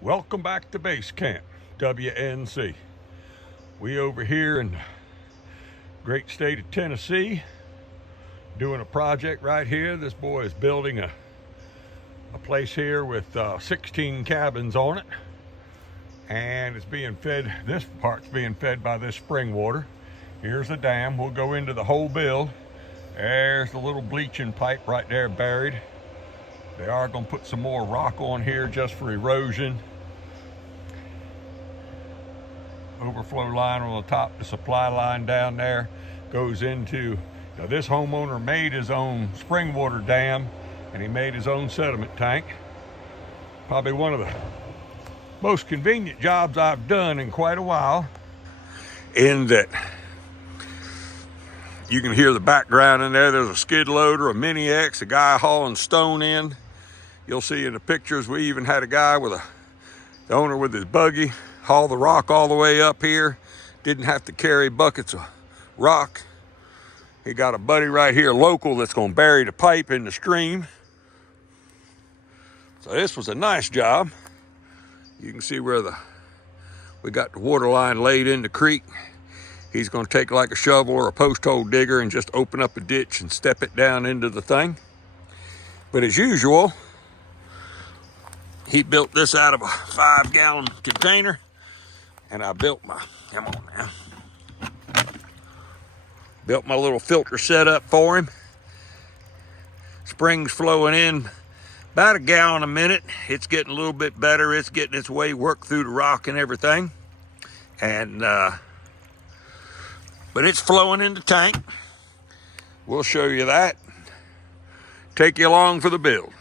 Welcome back to base camp, WNC. We over here in the great state of Tennessee doing a project right here. This boy is building a place here with 16 cabins on it, and it's being fed, this part's being fed by this spring water. Here's the dam. We'll go into the whole build. There's the little bleaching pipe right there buried. They are going to put some more rock on here just for erosion. Overflow line on the top, the supply line down there goes into, now this homeowner made his own spring water dam and he made his own sediment tank. Probably one of the most convenient jobs I've done in quite a while, in that you can hear the background in there. There's a skid loader, a Mini X, a guy hauling stone in. You'll see in the pictures, we even had a guy with the owner with his buggy haul the rock all the way up here. Didn't have to carry buckets of rock. He got a buddy right here, local, that's gonna bury the pipe in the stream. So this was a nice job. You can see where we got the water line laid in the creek. He's gonna take like a shovel or a post hole digger and just open up a ditch and step it down into the thing. But as usual, he built this out of a 5-gallon container, and I built my, come on now, built my little filter setup for him. Spring's flowing in about a gallon a minute. It's getting a little bit better. It's getting its way worked through the rock and everything. And, but it's flowing in the tank. We'll show you that. Take you along for the build.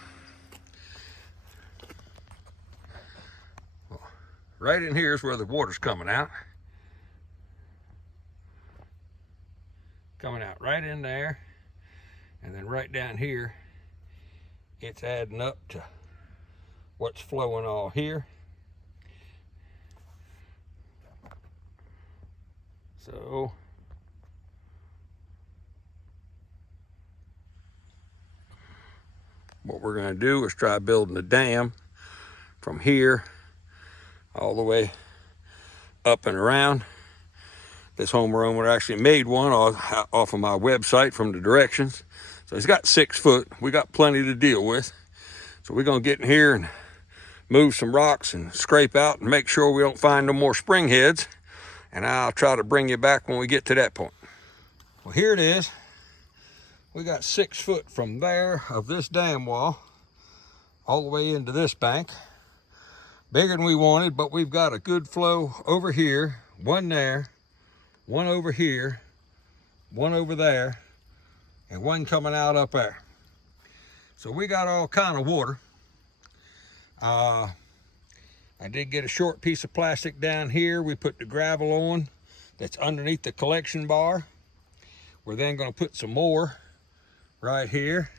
Right in here is where the water's coming out. Coming out right in there. And then right down here, it's adding up to what's flowing all here. So, what we're going to do is try building a dam from here all the way up and around. This homeowner actually made one off of my website from the directions. So he's got 6 foot. We got plenty to deal with. So we're gonna get in here and move some rocks and scrape out and make sure we don't find no more spring heads. And I'll try to bring you back when we get to that point. Well, here it is. We got 6 foot from there of this dam wall all the way into this bank. Bigger than we wanted, but we've got a good flow over here, one there, one over here, one over there, and one coming out up there. So we got all kind of water. I did get a short piece of plastic down here. We put the gravel on that's underneath the collection bar. We're then going to put some more right here.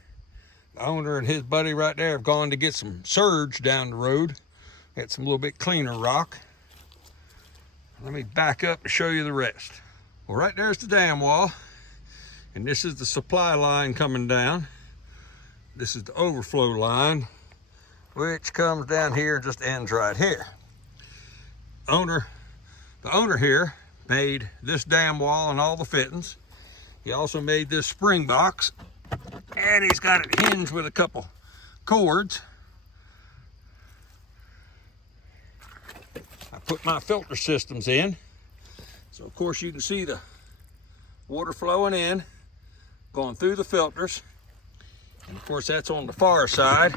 The owner and his buddy right there have gone to get some surge down the road. Get some little bit cleaner rock. Let me back up and show you the rest. Well, right there's the dam wall, and this is the supply line coming down. This is the overflow line, which comes down here and just ends right here. The owner here made this dam wall and all the fittings. He also made this spring box, and he's got it hinged with a couple cords. I put my filter systems in. So of course you can see the water flowing in, going through the filters. And of course that's on the far side,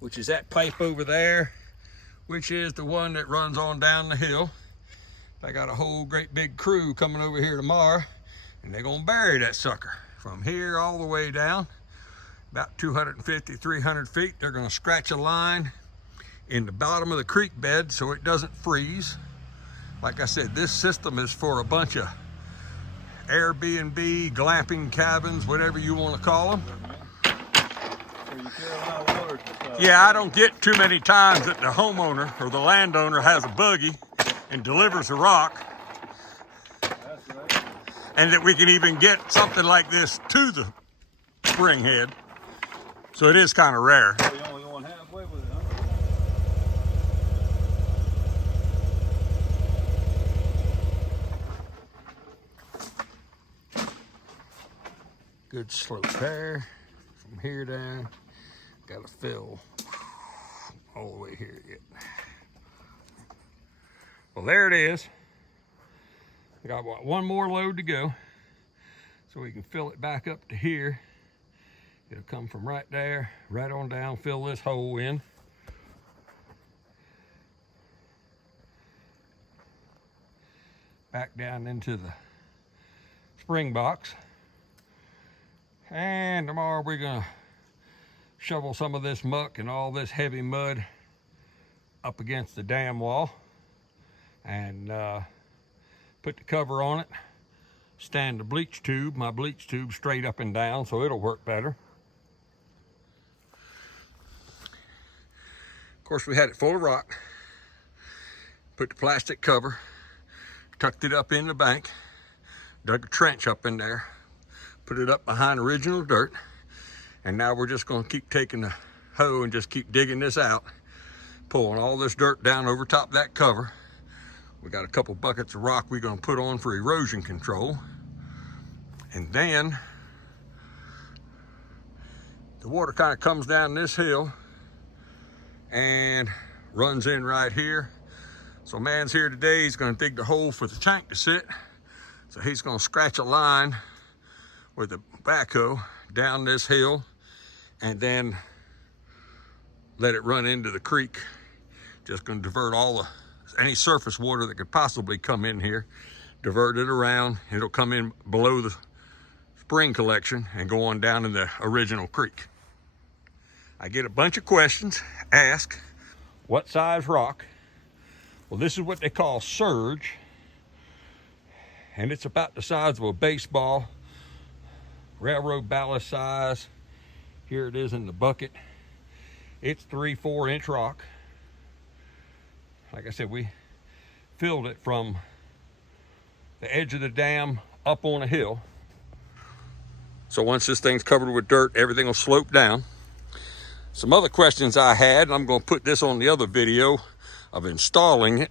which is that pipe over there, which is the one that runs on down the hill. I got a whole great big crew coming over here tomorrow, and they're gonna bury that sucker from here all the way down, about 250, 300 feet. They're gonna scratch a line in the bottom of the creek bed so it doesn't freeze. Like I said, this system is for a bunch of Air B&B, glamping cabins, whatever you want to call them. Yeah, I don't get too many times that the homeowner or the landowner has a buggy and delivers a rock. That's right. And that we can even get something like this to the spring head. So it is kind of rare. Oh, you're only going halfway with it, huh? Good slope there. From here down, got to fill all the way here yet. Well, there it is. I got one more load to go, so we can fill it back up to here. It'll come from right there, right on down, fill this hole in. Back down into the spring box. And tomorrow we're gonna shovel some of this muck and all this heavy mud up against the dam wall and put the cover on it, stand the bleach tube, my bleach tube, straight up and down so it'll work better. Of course, we had it full of rock. Put the plastic cover, tucked it up in the bank, dug a trench up in there, put it up behind original dirt, and now we're just going to keep taking the hoe and just keep digging this out, pulling all this dirt down over top that cover. We got a couple buckets of rock we're going to put on for erosion control, and then the water kind of comes down this hill and runs in right here. So man's here today, he's going to dig the hole for the tank to sit. So he's going to scratch a line with the backhoe down this hill and then let it run into the creek. Just going to divert any surface water that could possibly come in here, divert it around. It'll come in below the spring collection and go on down in the original creek. I get a bunch of questions asked, what size rock? Well, this is what they call surge, and it's about the size of a baseball, railroad ballast size. Here it is in the bucket. It's 3-4 inch rock. Like I said, we filled it from the edge of the dam up on a hill. So once this thing's covered with dirt, everything will slope down. Some other questions I had, and I'm going to put this on the other video of installing it,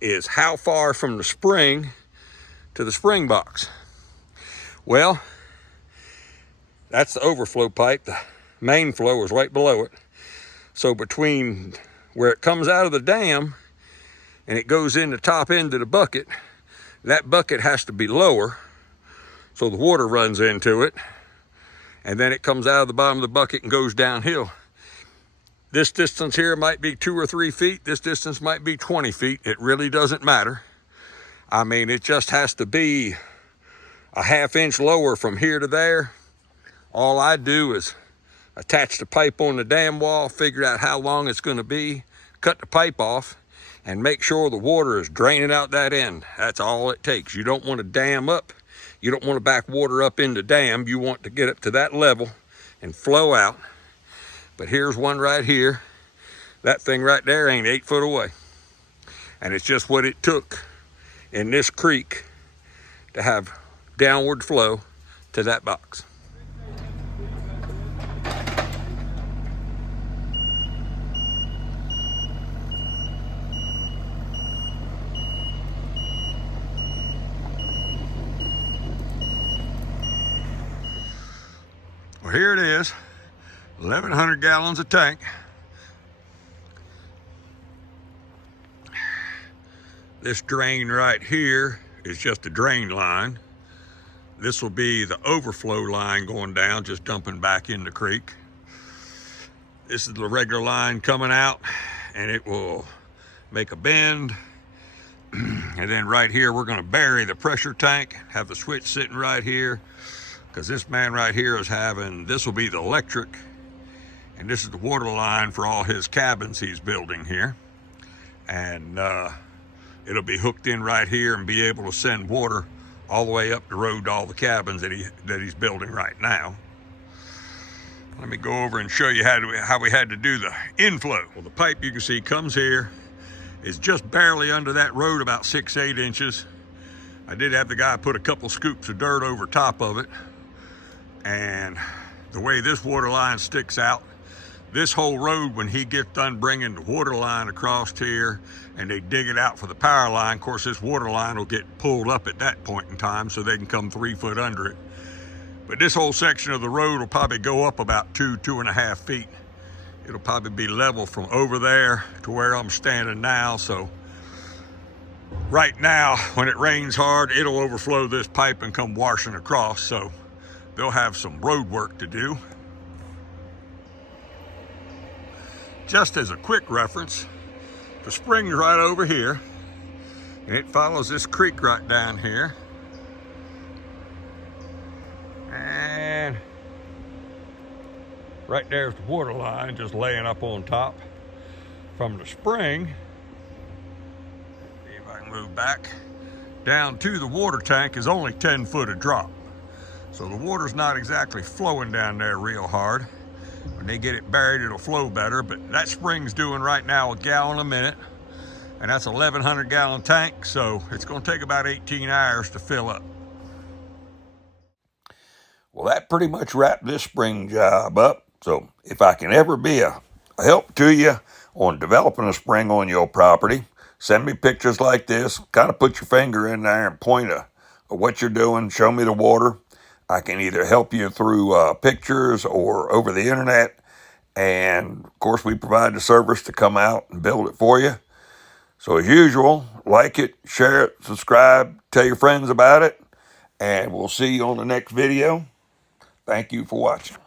is how far from the spring to the spring box? Well, that's the overflow pipe. The main flow is right below it. So between where it comes out of the dam and it goes in the top end of the bucket, that bucket has to be lower so the water runs into it, and then it comes out of the bottom of the bucket and goes downhill. This distance here might be 2 or 3 feet. This distance might be 20 feet. It really doesn't matter. I mean, it just has to be a ½ inch lower from here to there. All I do is attach the pipe on the dam wall, figure out how long it's going to be, cut the pipe off, and make sure the water is draining out that end. That's all it takes. You don't want to dam up. You don't want to back water up in the dam. You want to get up to that level and flow out. But here's one right here. That thing right there ain't 8 foot away. And it's just what it took in this creek to have downward flow to that box. Well, here it is, 1,100 gallons of tank. This drain right here is just a drain line. This will be the overflow line going down, just dumping back in the creek. This is the regular line coming out, and it will make a bend. And then right here, we're gonna bury the pressure tank, have the switch sitting right here, because this man right here is having, this will be the electric, and this is the water line for all his cabins he's building here. And it'll be hooked in right here and be able to send water all the way up the road to all the cabins that he's building right now. Let me go over and show you how we had to do the inflow. Well, the pipe you can see comes here, is just barely under that road, about 6-8 inches. I did have the guy put a couple scoops of dirt over top of it. And the way this water line sticks out, this whole road, when he gets done bringing the water line across here and they dig it out for the power line, of course this water line will get pulled up at that point in time so they can come 3 foot under it. But this whole section of the road will probably go up about 2.5 feet. It'll probably be level from over there to where I'm standing now. So right now, when it rains hard, it'll overflow this pipe and come washing across. So they'll have some road work to do. Just as a quick reference, the spring's right over here, and it follows this creek right down here. And right there's the water line just laying up on top. From the spring, see if I can move back, down to the water tank is only 10 foot of drop. So the water's not exactly flowing down there real hard. When they get it buried, it'll flow better, but that spring's doing right now a gallon a minute, and that's 1,100 gallon tank, so it's gonna take about 18 hours to fill up. Well, that pretty much wrapped this spring job up. So if I can ever be a help to you on developing a spring on your property, send me pictures like this. Kind of put your finger in there and point of what you're doing. Show me the water. I can either help you through pictures or over the internet. And of course, we provide the service to come out and build it for you. So as usual, like it, share it, subscribe, tell your friends about it, and we'll see you on the next video. Thank you for watching.